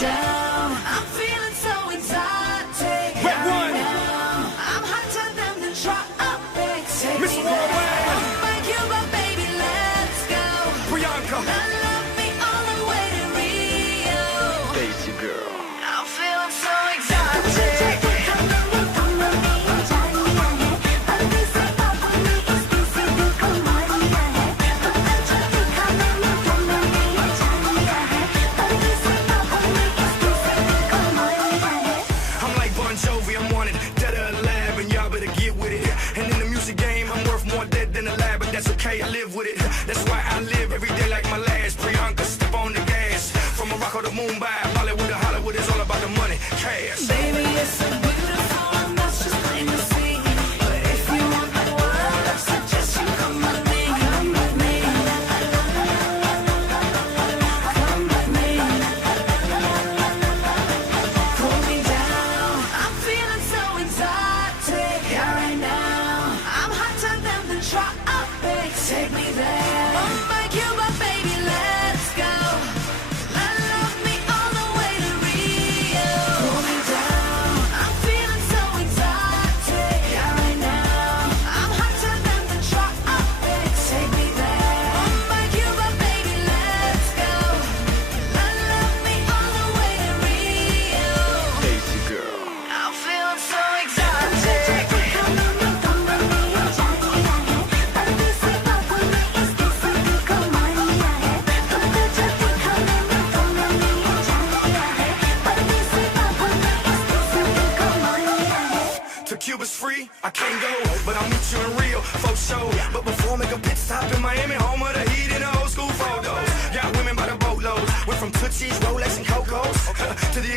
down. I'm feeling so exotic. Red one. I'm hotter than the tropics. Take Miss me Worldwide. there. Oh my Cuba, baby, let's go. Priyanka. Love me all the way to Rio. Daisy girl. I'm feeling so exotic. I'm like Bon Jovi, I'm wanted dead or alive, and y'all better get with it. And in the music game, I'm worth more dead than alive, but that's okay, I live with it. That's why I live every day like my last. Priyanka, step on the gas. From Morocco to Mumbai, Bollywood to Hollywood, it's all about the money, cash. Baby, it's so beautiful, and that's just plain to see. But if you want the world, I suggest you come with me. Come with me. Come with me. Pull me down. I'm feeling so exotic. Yeah, right now. I'm hotter than the tropics. Take me there. Oh my Cuba, baby, let's go. Love me all the way to Rio. Pull me down. I'm feeling so exotic. Yeah, right now. I'm hotter than the tropics. Take me there. Oh my Cuba, baby, let's go. Love me all the way to Rio. Daisy girl. I'm feeling so exotic. To Cuba's free, I can't go, but I'll meet you in Rio, for sure. But before I make a pit stop in Miami, home of the heat and the old school photos. Got women by the boatloads, went from Tootsies, Rolex, and Cocos to the